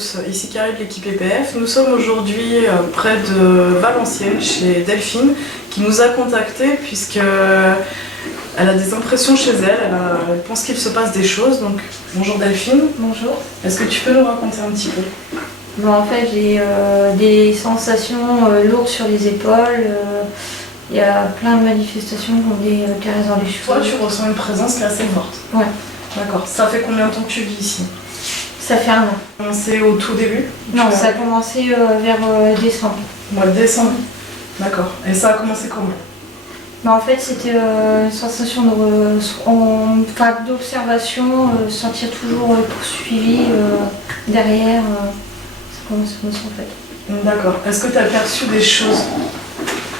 tous, ici Carrie de l'équipe EPF. Nous sommes aujourd'hui près de Valenciennes, chez Delphine, qui nous a contactés puisque elle a des impressions chez elle, elle pense qu'il se passe des choses. Donc, bonjour Delphine. Bonjour. Est-ce que tu peux nous raconter un petit peu? Bon, en fait, j'ai des sensations lourdes sur les épaules. Il y a plein de manifestations comme des caresses dans les cheveux. Toi, tu ressens une présence qui est assez forte. Ouais. D'accord. Ça fait combien de temps que tu vis ici? Ça fait 1 an. Commencé au tout début? Non, ça a commencé vers décembre. Mois de décembre. D'accord. Et ça a commencé comment? Bah, en fait, c'était une sensation d'observation, sentir toujours poursuivi derrière. Ça commence comme ça en fait. D'accord. Est-ce que tu as perçu des choses?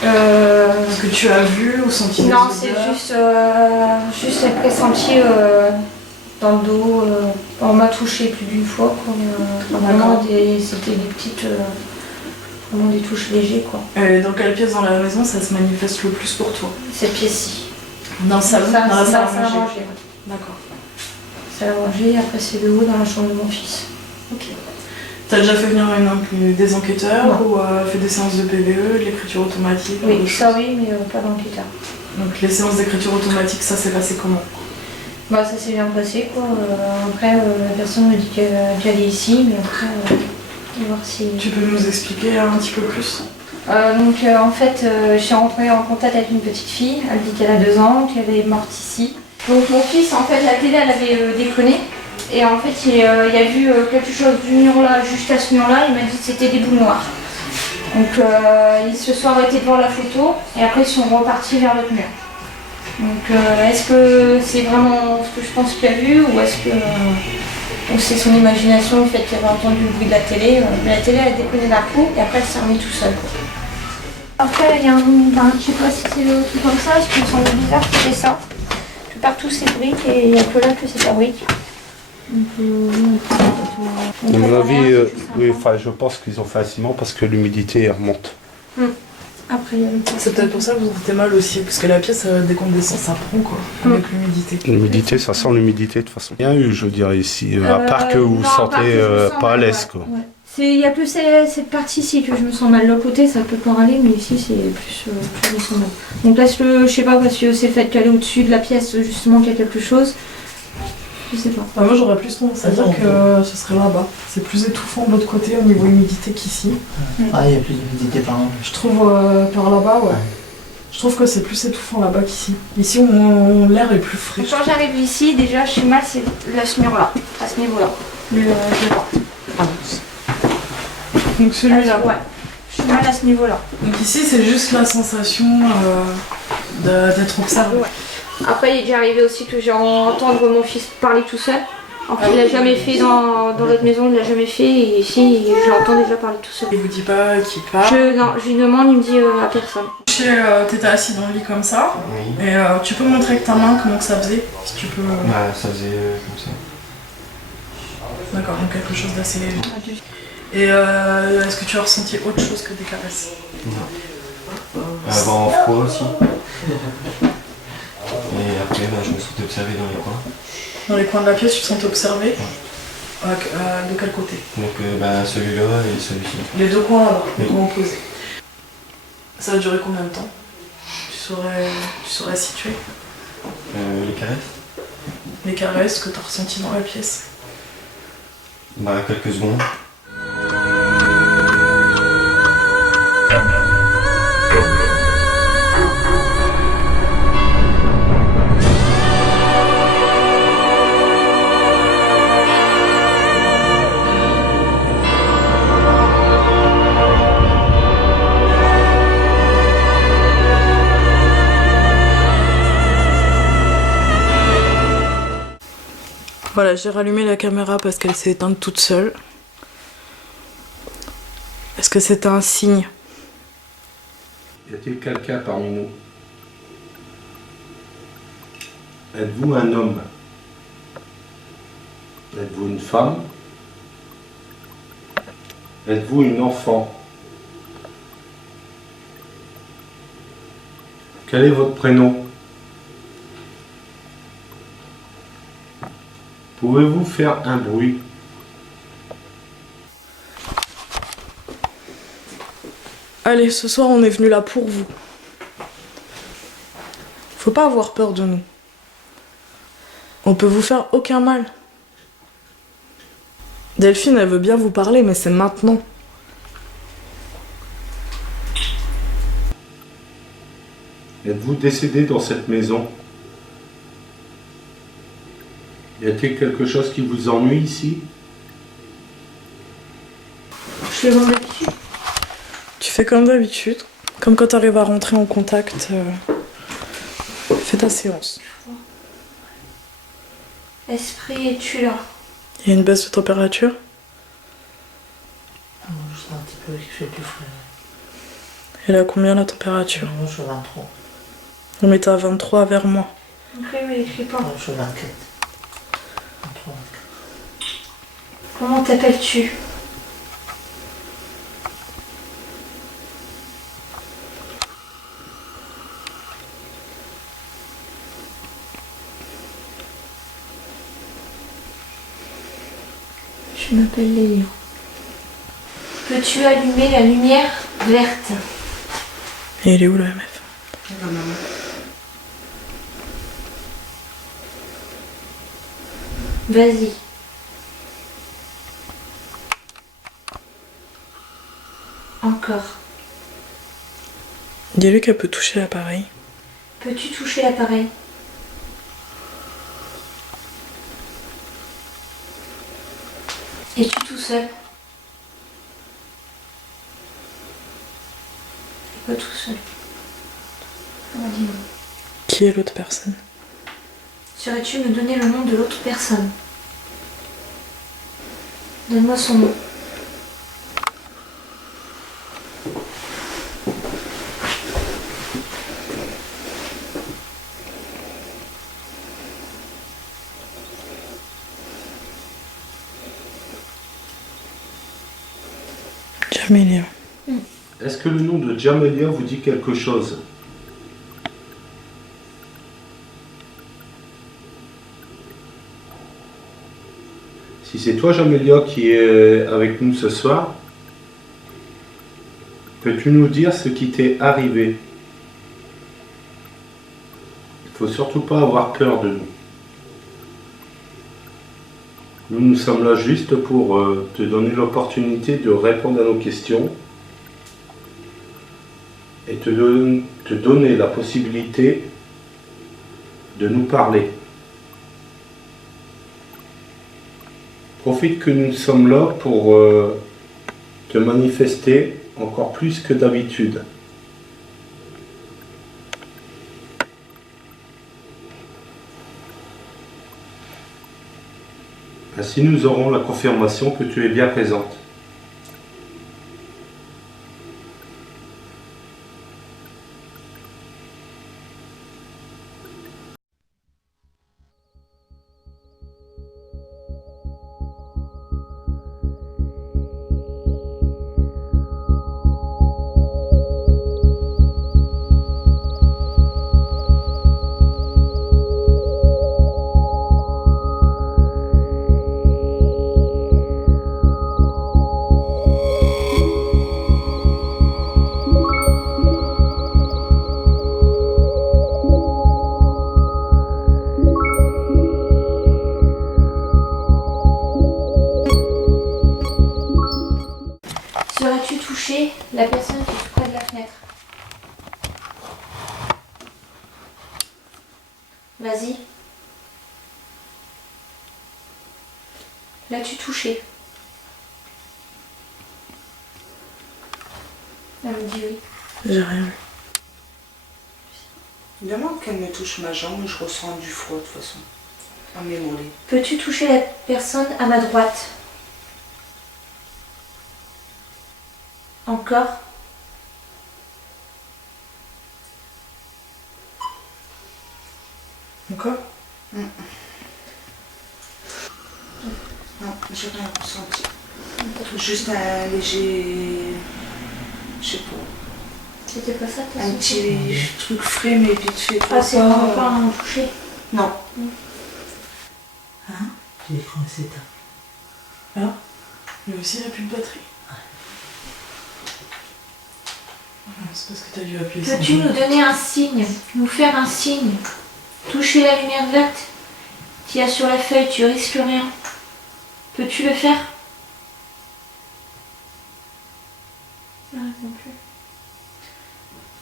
Est-ce que tu as vu ou senti des odeurs? Non, c'est juste un pressenti dans le dos. On m'a touché plus d'une fois. Vraiment, c'était des petites. Vraiment des touches légères quoi. Et dans quelle pièce dans la maison ça se manifeste le plus pour toi? Cette pièce-ci. Dans le salon? Dans la salle à manger. Ouais. D'accord. Salle à manger, après c'est le haut dans la chambre de mon fils. Ok. T'as déjà fait venir des enquêteurs? Non. Ou fait des séances de PVE, de l'écriture automatique? Oui, ça oui, mais pas d'enquêteur. Donc les séances d'écriture automatique, ça s'est passé comment? Bah ça s'est bien passé quoi. Après la personne me dit qu'elle est ici, mais après on va voir si... Tu peux nous expliquer un petit peu plus? En fait, je suis rentrée en contact avec une petite fille, elle dit qu'elle a 2 ans, qu'elle est morte ici. Donc mon fils, en fait, la télé, elle avait déconné. Et en fait, il a vu quelque chose du mur là, juste à ce mur-là, il m'a dit que c'était des boules noires. Donc ils se sont arrêtés devant la photo et après ils sont repartis vers l'autre mur. Donc est-ce que c'est vraiment ce que je pense qu'il a vu ou est-ce que c'est son imagination, le fait qu'il avait entendu le bruit de la télé. Mais la télé elle a déconné d'un coup et après elle s'est remise tout seul. Après il y a je sais pas si c'est le truc comme ça, ce qui me semble bizarre c'était ça. Que partout c'est briques et il n'y a que là que c'est pas brique. À mon avis, oui, enfin, je pense qu'ils ont fait un ciment parce que l'humidité remonte. Après, il y a le... C'est peut-être pour ça que vous sentez mal aussi, parce que la pièce, dès qu'on descend, ça prend quoi, avec l'humidité. L'humidité, ça sent l'humidité de toute façon. Rien eu, je dirais, ici, à part que vous vous sentez pas à l'aise, quoi. Ouais. Il n'y a plus cette partie-ci que je me sens mal. L'autre côté, ça peut pas aller, mais ici, c'est plus descendant. Donc là, je sais pas, parce que c'est le fait qu'elle est au-dessus de la pièce, justement, qu'il y a quelque chose. Je sais pas. Moi j'aurais plus tendance à dire que ce serait là-bas. C'est plus étouffant de l'autre côté au niveau humidité qu'ici. Ah, il y a plus d'humidité par exemple. Je trouve par là-bas, ouais. Je trouve que c'est plus étouffant là-bas qu'ici. Ici, l'air est plus frais. Quand j'arrive ici, déjà, je suis mal, c'est là, ce mur-là, à ce niveau-là. Le droit. Donc celui-là. Ouais. Je suis mal à ce niveau-là. Donc ici, c'est juste la sensation d'être observé. Ouais. Après, il est déjà arrivé aussi que j'ai entendu mon fils parler tout seul. En fait, il l'a jamais fait dans l'autre maison, il l'a jamais fait. Et ici, je l'entends déjà parler tout seul. Il vous dit pas qui parle? Non, je lui demande, il me dit à personne. T'étais assis dans le lit comme ça. Oui. Et tu peux montrer avec ta main comment que ça faisait? Si tu peux. Bah, ça faisait comme ça. D'accord, donc quelque chose d'assez léger. Et est-ce que tu as ressenti autre chose que des caresses? Non. Avant froid aussi. Et après, je me sentais observé dans les coins. Dans les coins de la pièce, tu te sentais observé? De quel côté? Donc celui-là et celui-ci. Les deux coins là-bas, les Oui. coins opposés. Ça a duré combien de temps? Tu saurais situer? Les caresses? Les caresses que tu as ressenties dans la pièce? Bah, quelques secondes. Voilà, j'ai rallumé la caméra parce qu'elle s'est éteinte toute seule. Est-ce que c'est un signe? Y a-t-il quelqu'un parmi nous? Êtes-vous un homme? Êtes-vous une femme? Êtes-vous une enfant? Quel est votre prénom? Pouvez-vous faire un bruit? Allez, ce soir on est venu là pour vous. Faut pas avoir peur de nous. On peut vous faire aucun mal. Delphine, elle veut bien vous parler, mais c'est maintenant. Êtes-vous décédé dans cette maison? Y a-t-il quelque chose qui vous ennuie ici? Je fais comme d'habitude. Tu fais comme d'habitude. Comme quand t'arrives à rentrer en contact. Fais ta séance. Esprit, es-tu là? Il y a une baisse de température? Je sens un petit peu que je suis plus frais. Elle est à combien la température? Moi, je suis 23. On mettait à 23 vers moi. Ok, mais écris pas. Moi, je suis 24. 23, 24. Comment t'appelles-tu? Je m'appelle Léo. Peux-tu allumer la lumière verte? Et il est où le MF? Vas-y. Encore. Dis-lui qu'elle peut toucher l'appareil. Peux-tu toucher l'appareil? Es-tu tout seul? Pas tout seul. Dis-moi. Qui est l'autre personne? Saurais-tu me donner le nom de l'autre personne? Donne-moi son nom. Jamélia. Est-ce que le nom de Jamélia vous dit quelque chose? Si c'est toi, Jamélia, qui est avec nous ce soir, peux-tu nous dire ce qui t'est arrivé? Il ne faut surtout pas avoir peur de nous. Nous sommes là juste pour te donner l'opportunité de répondre à nos questions et te donner la possibilité de nous parler. Profite que nous sommes là pour te manifester encore plus que d'habitude. Ainsi nous aurons la confirmation que tu es bien présente. Serais-tu touché la personne qui est tout près de la fenêtre? Vas-y. L'as-tu touché? Elle me dit oui. J'ai rien vu. Demande qu'elle me touche ma jambe, je ressens du froid de toute façon. À mes mollets. Peux-tu toucher la personne à ma droite? Encore? Encore? Non, j'ai rien ressenti. Juste un léger... Je sais pas. C'était pas ça ta Un senti? petit truc frais mais vite fait. Ah, c'est vraiment pas un toucher? Non. L'écran s'éteint. Ah, lui aussi il a plus de batterie. C'est parce que t'as dû appuyer sur Peux-tu nous donner un signe, nous faire un signe? Toucher la lumière verte qu'il y a sur la feuille, tu risques rien. Peux-tu le faire? Ne répond plus.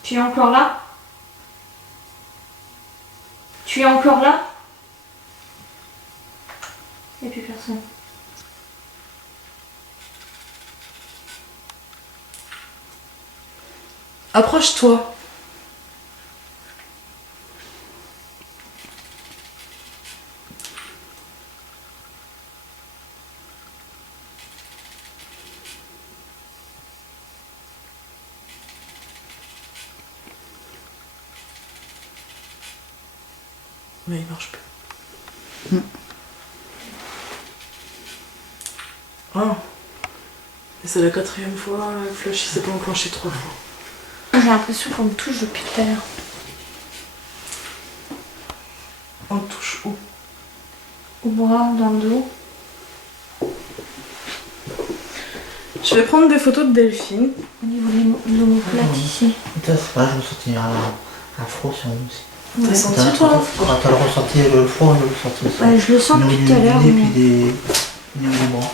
Tu es encore là? Tu es encore là? Il n'y a plus personne. Approche-toi. Mais il marche plus. Ah. Et c'est la 4e fois, le flash il s'est pas enclenché 3 fois. J'ai l'impression qu'on me touche depuis tout à l'heure. On te touche où? Au bras, dans le dos. Je vais prendre des photos de Delphine. Au niveau de l'omoplate ici. Ça, c'est pas, je me sentais un froid sur nous aussi. T'as senti toi là? Quand t'as le ressenti, le froid, je le senti aussi. Ouais, je le sens depuis tout à l'heure. Et puis au niveau des bras.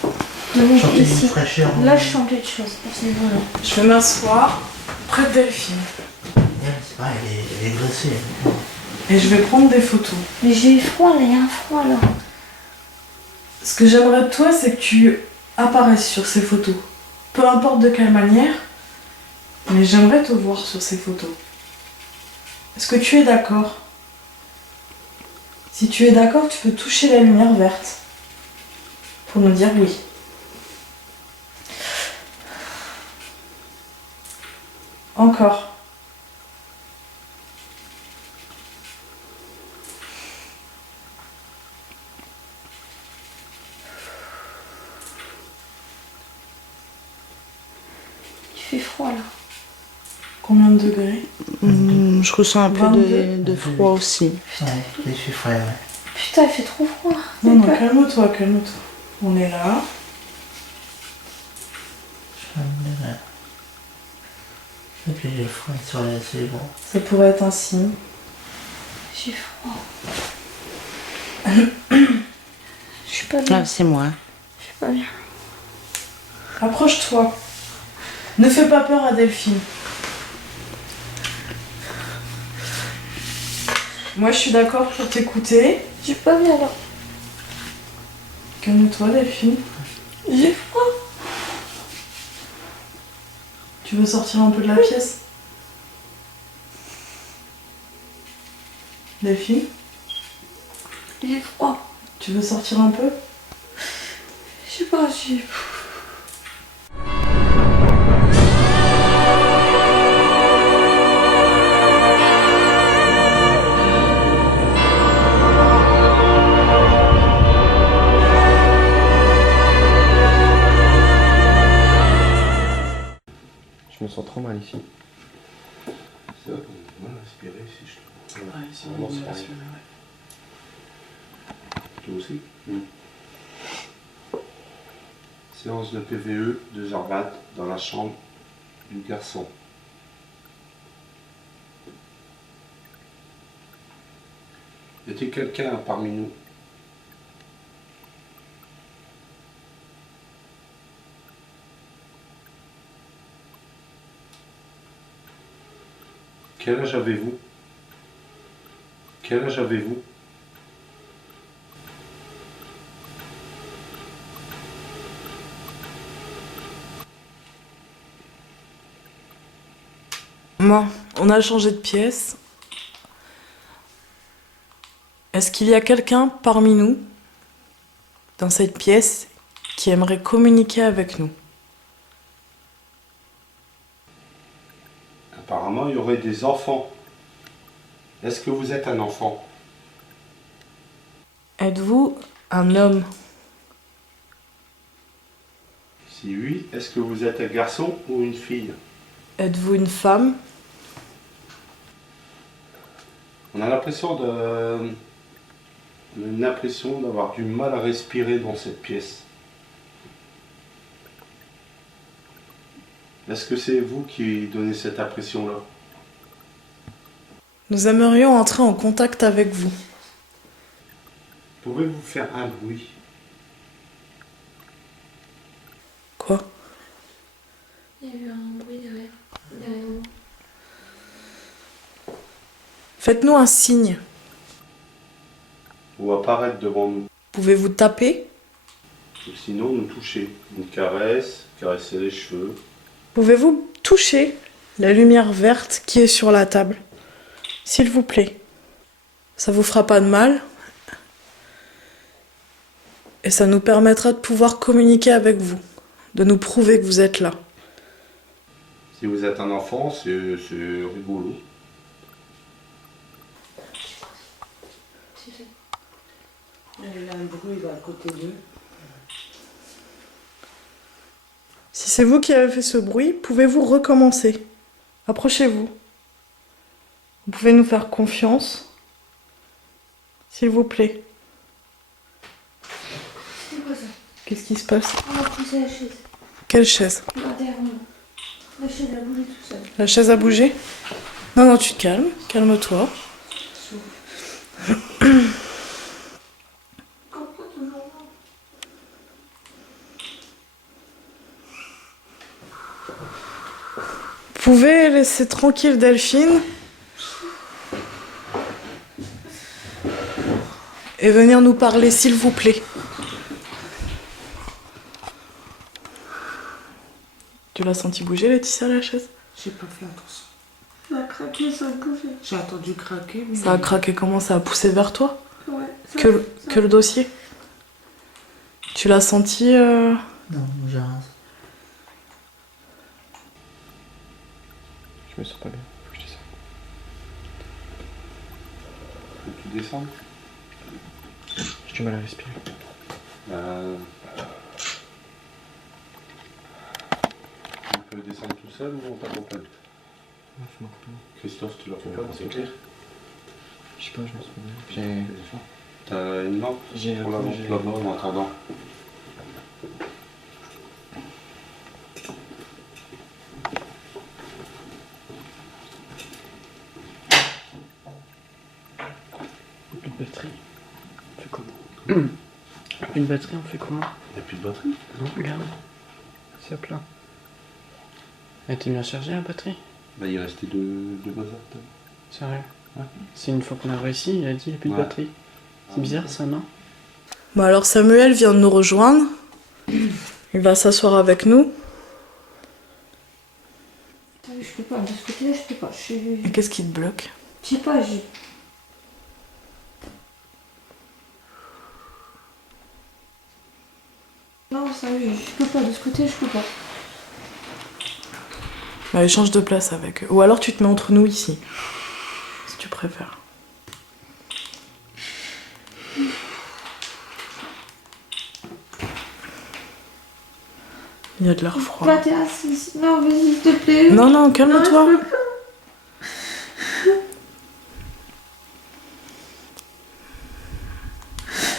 Je sentais une Ici. fraîcheur. Là, je sens quelque chose à ce niveau-là. Je vais m'asseoir près de Delphine. C'est pas, elle est graissée. Et je vais prendre des photos. Mais j'ai eu froid là, il y a un froid là. Ce que j'aimerais de toi, c'est que tu apparaisses sur ces photos. Peu importe de quelle manière, mais j'aimerais te voir sur ces photos. Est-ce que tu es d'accord? Si tu es d'accord, tu peux toucher la lumière verte pour nous dire oui. Encore. Il fait froid là. Combien de degrés? Je ressens un peu 22. de froid aussi. Ouais, il fait frais, ouais. Putain, il fait trop froid. Non, non, calme-toi, calme-toi. On est là. Et puis j'ai le froid sur les bras. Ça pourrait être un signe. J'ai froid. Je suis pas bien. Ah, c'est moi. Je suis pas bien. Approche-toi. Ne fais pas peur à Delphine. Moi, je suis d'accord pour t'écouter. Je suis pas bien là. Calme-toi, Delphine. J'ai froid. Tu veux sortir un peu de la pièce? Delphine, J'ai froid. tu veux sortir un peu? Je sais pas, j'ai... Je me sens trop mal ici. Ça, on va respirer si je trouve. Ouais, ici, Vraiment, on c'est va pareil. respirer, ouais. Toi aussi. Séance de PVE 2h20 dans la chambre du garçon. Y a-t-il quelqu'un parmi nous? Quel âge avez-vous? Quel âge avez-vous? Bon, on a changé de pièce. Est-ce qu'il y a quelqu'un parmi nous, dans cette pièce, qui aimerait communiquer avec nous? Apparemment, il y aurait des enfants. Est-ce que vous êtes un enfant? Êtes-vous un homme? Si oui, est-ce que vous êtes un garçon ou une fille? Êtes-vous une femme? On a l'impression d'avoir du mal à respirer dans cette pièce. Est-ce que c'est vous qui donnez cette impression-là? Nous aimerions entrer en contact avec vous. Pouvez-vous faire un bruit? Quoi? Il y a eu un bruit derrière moi. Faites-nous un signe. Ou apparaître devant nous? Pouvez-vous taper? Ou sinon nous toucher? Une caresse, caresser les cheveux. Pouvez-vous toucher la lumière verte qui est sur la table? S'il vous plaît. Ça vous fera pas de mal. Et ça nous permettra de pouvoir communiquer avec vous. De nous prouver que vous êtes là. Si vous êtes un enfant, c'est rigolo. Il y a un bruit là à côté d'eux. Si c'est vous qui avez fait ce bruit, pouvez-vous recommencer? Approchez-vous. Vous pouvez nous faire confiance. S'il vous plaît. C'est quoi ça? Qu'est-ce qui se passe? On a poussé la chaise. Quelle chaise? Là, derrière moi. La chaise a bougé toute seule. La chaise a bougé? Non, non, tu te calmes. Calme-toi. Pourquoi toujours moi? Vous pouvez laisser tranquille Delphine et venir nous parler, s'il vous plaît. Tu l'as senti bouger, Laetitia, la chaise? J'ai pas fait attention. Ça a craqué, ça a bougé. J'ai entendu craquer, mais... Ça a craqué comment? Ça a poussé vers toi? Ouais. Que le dossier? Tu l'as senti Non, j'ai rien. Je me sens pas bien, faut que je descende. Faut que tu descendes. J'ai du mal à respirer. Tu peux descendre tout seul ou on t'accompagne? Ouais, faut m'accompagner. Christophe, tu l'accompagnes, c'est clair? Je sais pas, je me sens bien. T'as une lampe? J'ai Pour la lampe là-bas en attendant. Plus de batterie. On fait comment? Une batterie, on fait comment? Il n'y a plus de batterie? Non, regarde. C'est à plat. Elle était bien chargée la batterie? Bah, il restait deux bazar. Sérieux? Ouais. C'est une fois qu'on a réussi, il a dit il n'y a plus de batterie. C'est bizarre ça, non? Bon, alors Samuel vient de nous rejoindre. Il va s'asseoir avec nous. Je peux pas, de ce côté-là, je peux pas. Et qu'est-ce qui te bloque? Je sais pas, j'ai... Non, ça, je peux pas, de ce côté, je peux pas. Bah, change de place avec eux. Ou alors tu te mets entre nous ici. Si tu préfères. Il y a de l'air froid. Pas terrasse ici. Non, vas-y, s'il te plaît. Non, non, calme-toi. Non, je peux pas.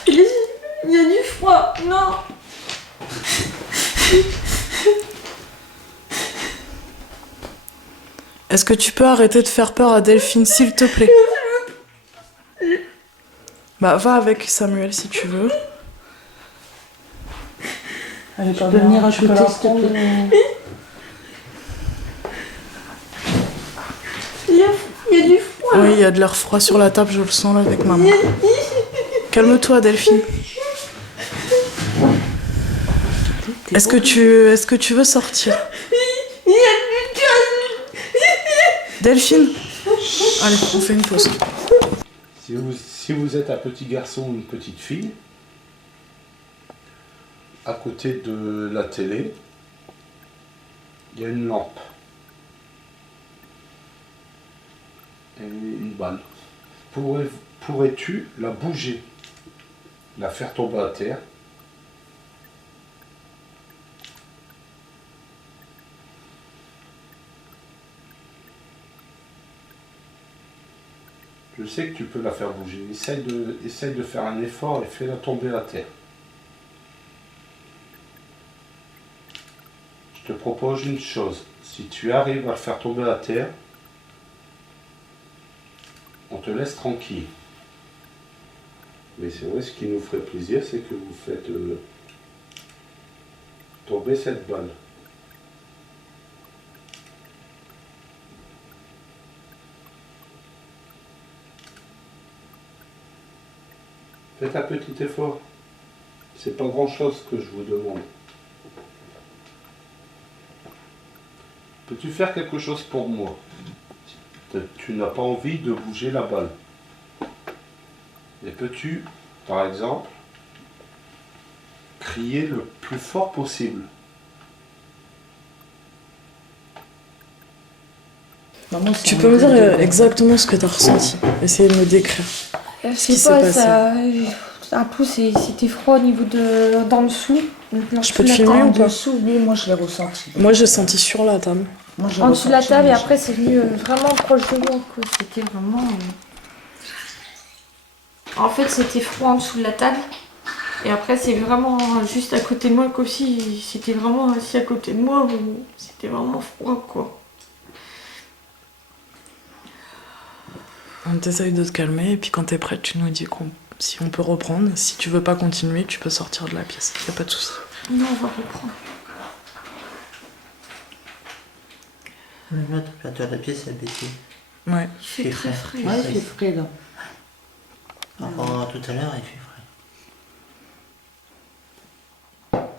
Il y a du froid. Non. Est-ce que tu peux arrêter de faire peur à Delphine, s'il te plaît? Bah, va avec Samuel si tu veux. Elle est pas peux bien, venir à tu peux côté, la s'il te prendre. plaît. Il y a du froid. Oui, il y a de l'air froid sur la table, je le sens là avec maman. Calme-toi, Delphine. Est-ce que tu veux sortir? Il y a plus de gaz. Delphine? Allez, on fait une pause. Si vous êtes un petit garçon ou une petite fille, à côté de la télé, il y a une lampe. Et une balle. Pourrais-tu la bouger, la faire tomber à terre? Je sais que tu peux la faire bouger. Essaye de faire un effort et fais-la tomber à terre. Je te propose une chose. Si tu arrives à le faire tomber à terre, on te laisse tranquille. Mais c'est vrai, ce qui nous ferait plaisir, c'est que vous faites tomber cette balle. Faites un petit effort. C'est pas grand chose que je vous demande. Peux-tu faire quelque chose pour moi? Tu n'as pas envie de bouger la balle. Et peux-tu, par exemple, crier le plus fort possible? Tu peux me dire exactement ce que tu as ressenti. Essaye de me décrire. Je Ce qui sais pas, s'est passé. un peu c'était froid au niveau d'en dessous. Je peux te filmer En ou pas? dessous, oui, moi je l'ai ressenti. Moi, j'ai senti sur la table. Moi, j'ai En dessous de la ressenti table et déjà. après c'est venu vraiment proche de moi, quoi. C'était vraiment. En fait, c'était froid en dessous de la table. Et après, c'est vraiment juste à côté de moi qu'aussi, c'était vraiment assis à côté de moi. Où c'était vraiment froid, quoi. On t'essaye de te calmer et puis quand t'es prête, tu nous dis si on peut reprendre. Si tu veux pas continuer, tu peux sortir de la pièce. Y a pas de souci. Non, on va reprendre. La température de la pièce a baissé. Ouais. Il fait très frais. Ouais, il fait frais là. Par rapport à tout à l'heure, il fait frais.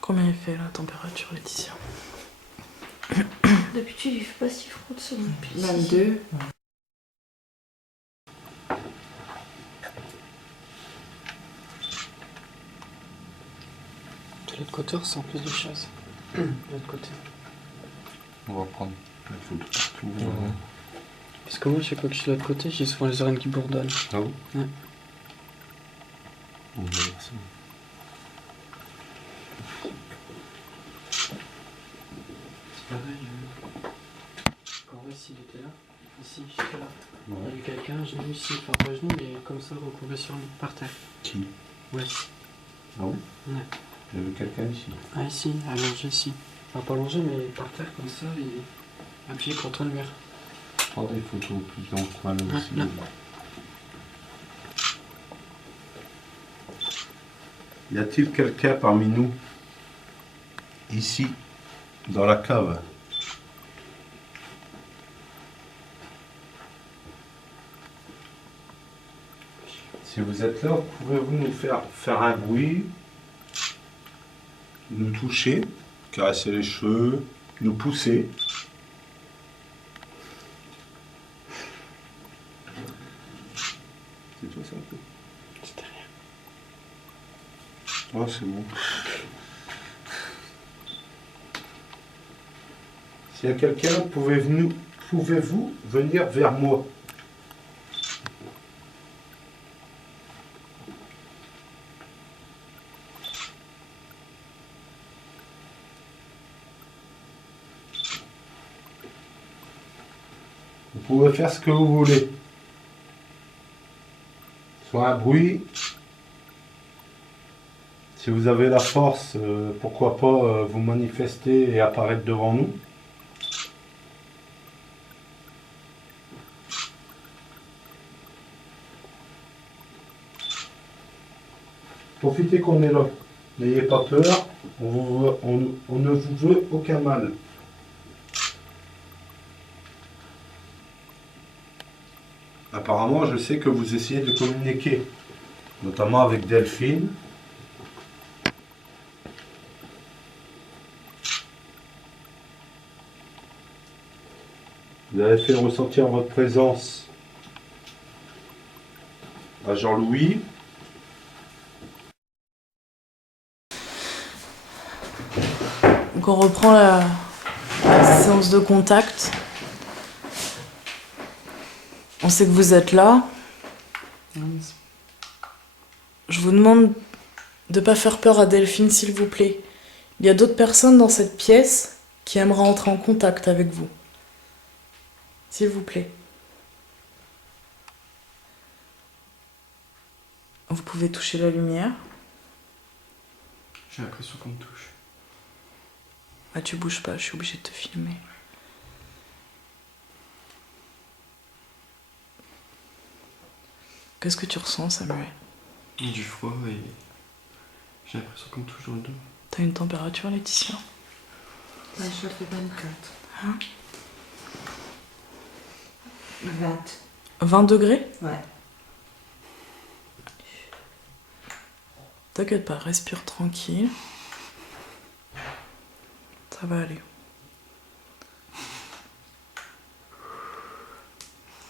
Combien il fait la température, Laetitia? D'habitude, il fait pas si froid de ça. 22. De l'autre côté, on ressent plus de choses. De l'autre côté. On va prendre la photo partout. Parce que moi, chaque fois que je suis de l'autre côté, j'ai souvent les oreilles qui bourdonnent. Ah oui? Ouais. On va voir ça. C'est pareil. Quand ici, il était là. Ici, j'étais là. Il y a eu quelqu'un, genou ici, enfin pas genou, mais comme ça, recourbé sur lui, par terre. Qui? Ouais. Ah oui? Ouais. Il y avait quelqu'un ici. Ah, ici, allongé ici. Enfin, pas allongé, mais par terre, comme ça, et appuyé contre le mur. Prends des photos plus dans le coin là aussi. là. Y a-t-il quelqu'un parmi nous, ici, dans la cave? Si vous êtes là, pouvez-vous nous faire un bruit, nous toucher, caresser les cheveux, nous pousser? C'est toi ça un peu? C'était rien. Oh, c'est bon. S'il y a quelqu'un, pouvez-vous venir vers moi? Vous pouvez faire ce que vous voulez. Soit un bruit. Si vous avez la force, pourquoi pas vous manifester et apparaître devant nous. Profitez qu'on est là. N'ayez pas peur. On ne vous veut aucun mal. Apparemment, je sais que vous essayez de communiquer, notamment avec Delphine. Vous avez fait ressentir votre présence à Jean-Louis. Donc on reprend la séance de contact. On sait que vous êtes là. Je vous demande de ne pas faire peur à Delphine, s'il vous plaît. Il y a d'autres personnes dans cette pièce qui aimeraient entrer en contact avec vous. S'il vous plaît. Vous pouvez toucher la lumière. J'ai l'impression qu'on me touche. Ah, tu bouges pas, je suis obligée de te filmer. Qu'est-ce que tu ressens, Samuel? Du froid et j'ai l'impression qu'on me touche dans le dos. T'as une température, Laetitia? Bah, je fais 24. Hein? 20. 20 degrés? Ouais. T'inquiète pas, respire tranquille. Ça va aller.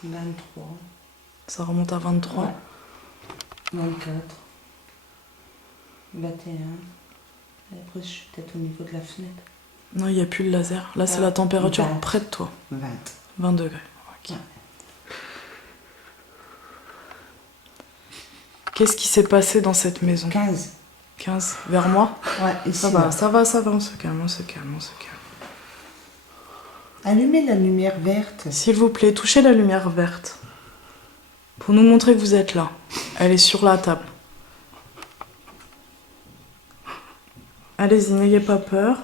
23. Ça remonte à 23. Ouais. 24. 21. Et après, je suis peut-être au niveau de la fenêtre. Non, il n'y a plus le laser. Là, c'est la température près de toi. 20. 20 degrés. Ok. Ouais. Qu'est-ce qui s'est passé dans cette maison? 15. 15. Vers moi? Ouais, ici. Ça va, là. ça va, ça va. On se calme, on se calme, on se calme. Allumez la lumière verte. S'il vous plaît, touchez la lumière verte. Pour nous montrer que vous êtes là. Elle est sur la table. Allez-y, n'ayez pas peur.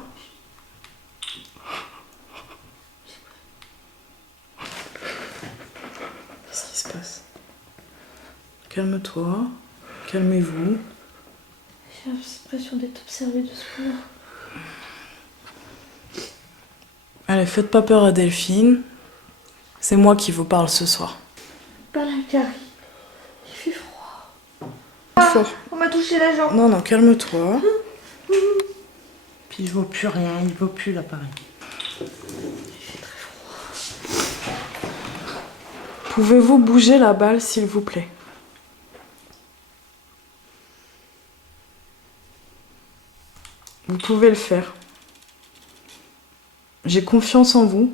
Qu'est-ce qui se passe? Calme-toi. Calmez-vous. J'ai l'impression d'être observée de ce point. Allez, faites pas peur à Delphine. C'est moi qui vous parle ce soir. Pas la Carrie. Il fait froid. On m'a touché la jambe. Non, non, calme-toi. Puis je vois plus rien, il vaut plus l'appareil. Pouvez-vous bouger la balle, s'il vous plaît? Vous pouvez le faire. J'ai confiance en vous.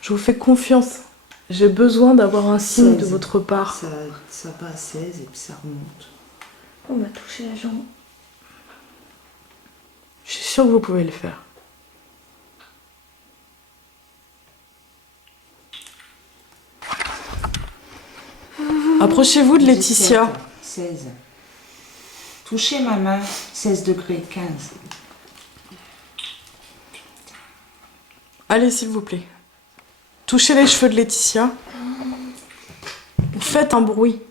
Je vous fais confiance. J'ai besoin d'avoir un signe de 16. votre part. Ça va à 16 et puis ça remonte. On m'a touché la jambe. Je suis sûre que vous pouvez le faire. Approchez-vous de Laetitia. 16. Touchez ma main, 16 degrés, 15. Allez, s'il vous plaît. Touchez les cheveux de Laetitia. Faites un bruit.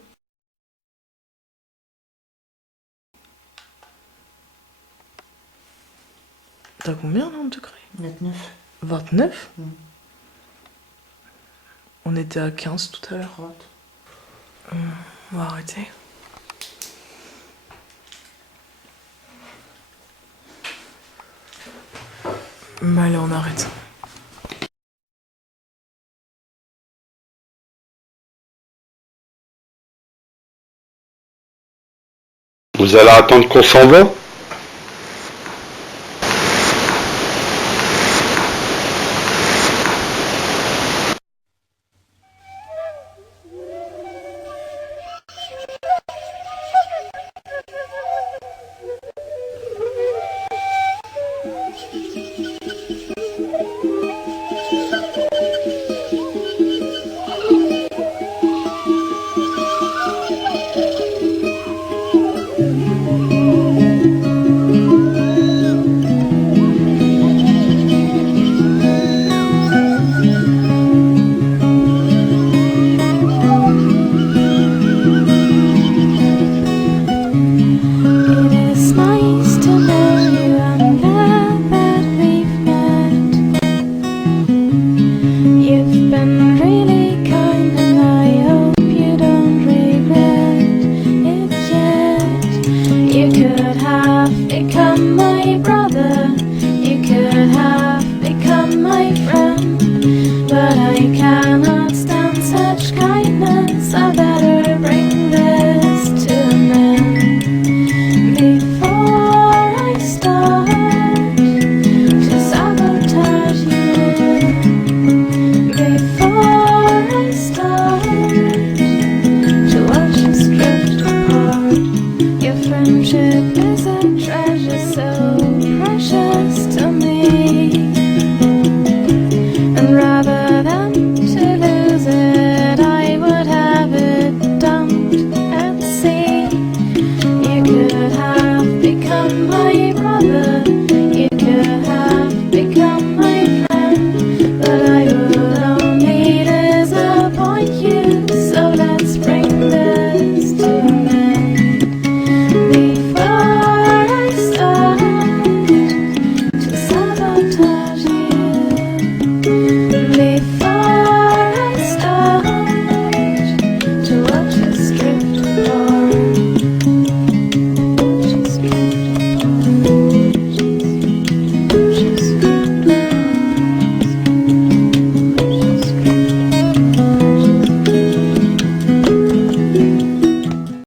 T'as combien là en degrés? 29. 29? Mm. On était à 15 tout à l'heure. 30. On va arrêter. Allez, on arrête. Vous allez attendre qu'on s'en va? But I cannot stand such kindness.